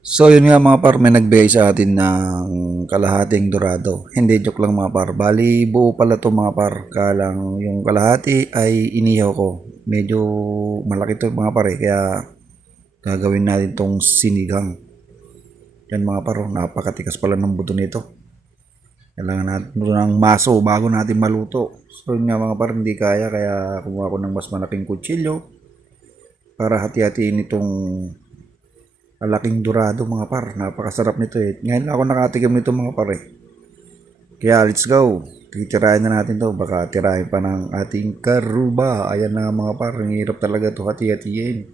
So yun nga mga par, may nagbigay sa atin ng kalahating dorado. Hindi, joke lang mga par. Bali buo pala to mga par. Kalang yung kalahati ay inihaw ko. Medyo malaki to mga par kaya gagawin natin tong sinigang. Yan mga par, napakatikas pala ng buto nito. Kailangan natin ng maso bago natin maluto. So yun nga mga par, hindi kaya kumuha ko ng mas malaking kutsilyo para hati-hatiin itong alaking dorado mga par. Napakasarap nito eh. Ngayon ako nakatikim nito mga par eh. Kaya let's go. Titirahin na natin to. Baka tirahin pa ng ating karuba. Ayan na mga par. Ang hirap talaga to hati-hatiin.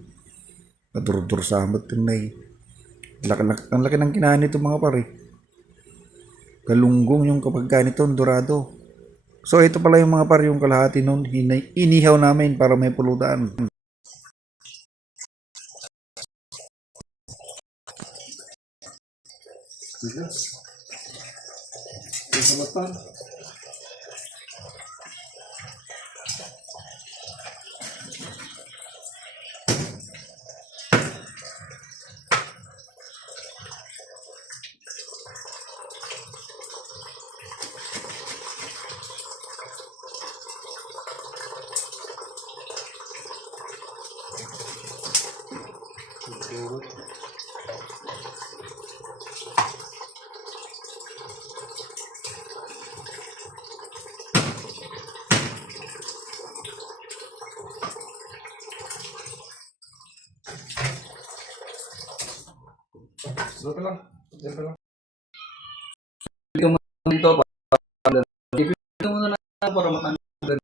Madur-dur sa hamot na eh. Ang laki ng kinain nito mga par eh. Galunggong yung kapag ganito dorado. So ito pala yung mga par yung kalahati nun. Inihaw namin para may pulutan. Yes. Ito pa. So ito lang. Ito lang. Ito mo dito para ito mo na para matanggal.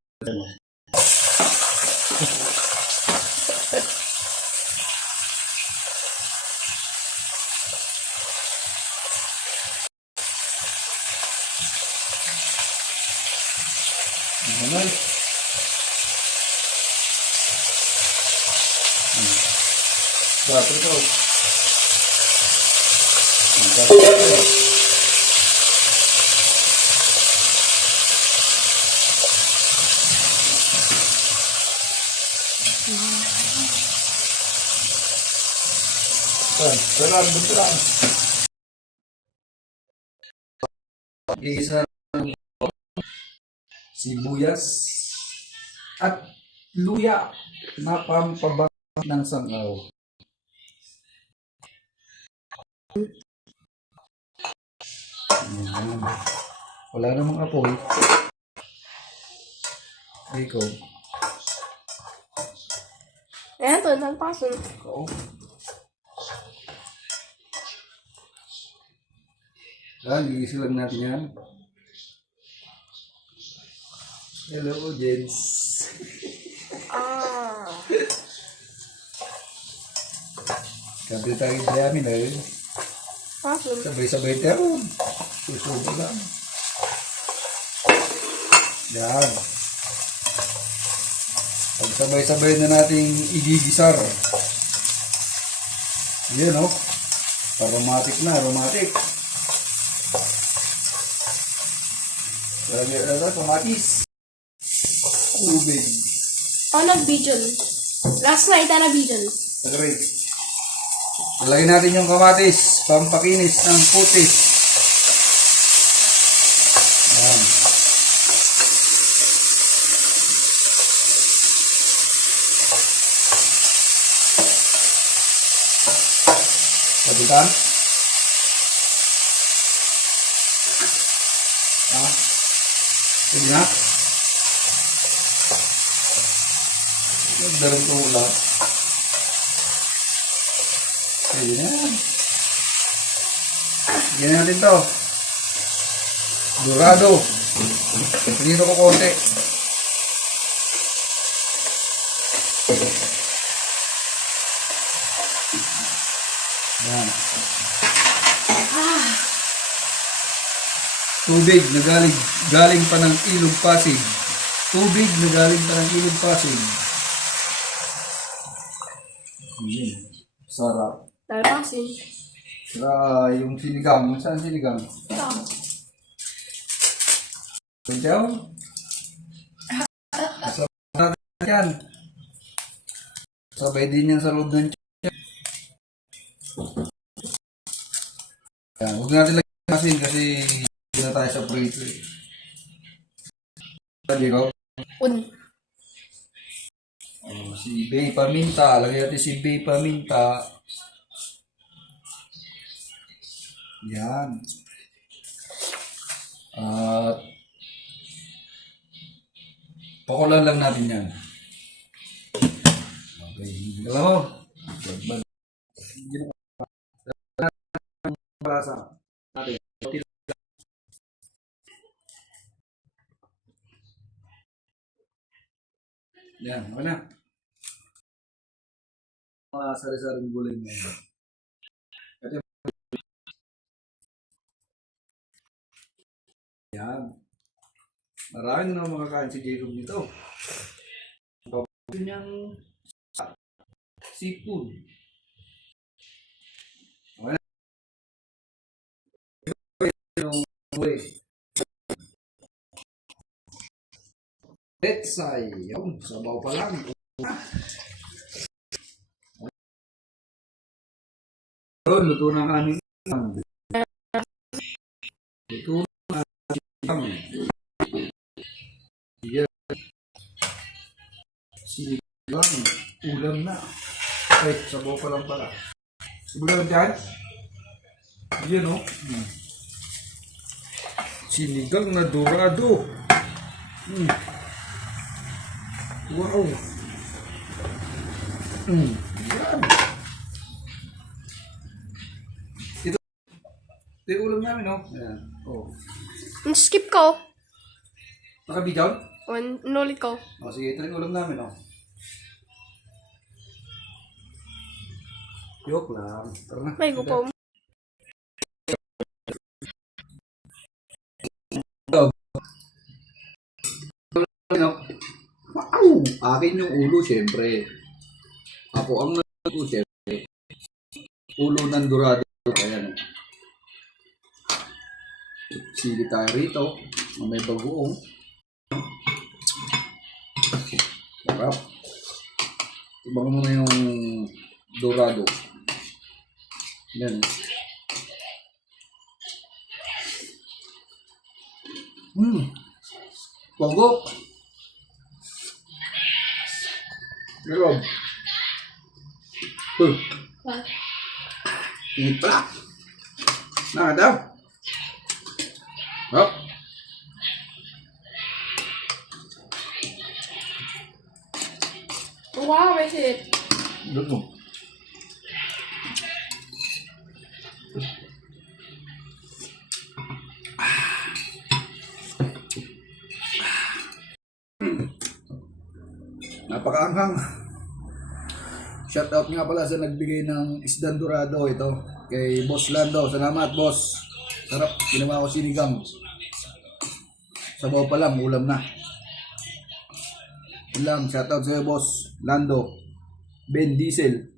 Naman. Dapat ito. Salam, betul. Isa sibuyas at luya na pampabang ng sangaw. Wala namang apoy. Ikaw. Ayan to, nagpaso. Oo. Gigising lang natin yan. Hello, Jens. Kabit tayo namin eh. Paso. Sabay-sabay tayo. Susubo lang. Yan. Pag sabay-sabay na nating igigisar. Yan o. Aromatic na, aromatic. Lagyan na ito, kamatis. Tubig. Nag-bijon. Last night, bijon. Tagaray. Lagyan natin yung kamatis, pampakinis ng putis. Yan. Kapitan? Ha? Sige na? Nagdalang ito ulat. Sige na yan. Sige na natin ito. Dorado. Pinito ko konti. Yan. Tubig na galing pa ng Ilog Pasig. Tubig na galing pa ng Ilog Pasig. Sarap. Talpasin. Yung sinigang. Saan sinigang? Ito. Kuntiyaw? Sabay natin yan. Sabay din yan sa loob ng Huwag natin lagyan asin kasi hindi na tayo sa prito eh. Sabi ko, Un. si Bay Paminta. Lagyan natin si Bay Paminta. Yan. At pakulan lang natin yan. Okay. Alam mo? Balasa natin. Yan. Okay na. Mga sari-saring gulay na yan. Ito yung- Yan. Marami na naman makakain si Jacob nito. Paborito niyang seafood. Okay na. Yung gulay. Petsay. Yung sabaw pa lang. Oh, luto na kanin. Luto na kanin. Yan. Sinigang. Ulam na. Ay, sabaw pa lang pala. Ulam dyan? Yan o. Sinigang na dorado. Wow. Yan. Ito yung ulam namin, no? Ayan. Oh. Skip ko. Nakabigaw? Nulit ko. O, sige, ito yung ulam namin, no? Joke lang. Tara na. May gupo. Wow! Akin yung ulo, syempre. Ako ang nagluto, syempre. Ulo ng dorado. Ayan. Sili tayo rito. May bagoong. Sarap. Ibang mo na yung dorado. Yan. Pogo. Meron. Init pala. Nakadaw. Hop. Wow, may silip. Luto. Napakaanghang. Shoutout nga pala sa nagbigay ng isdang dorado ito. Kay Boss Lando. Salamat, Boss. Sarap. Ginawa ko sinigang. Sabaw pa lang, ulam na. Yun lang. Shoutout sa'yo, Boss Lando. Ben Diesel.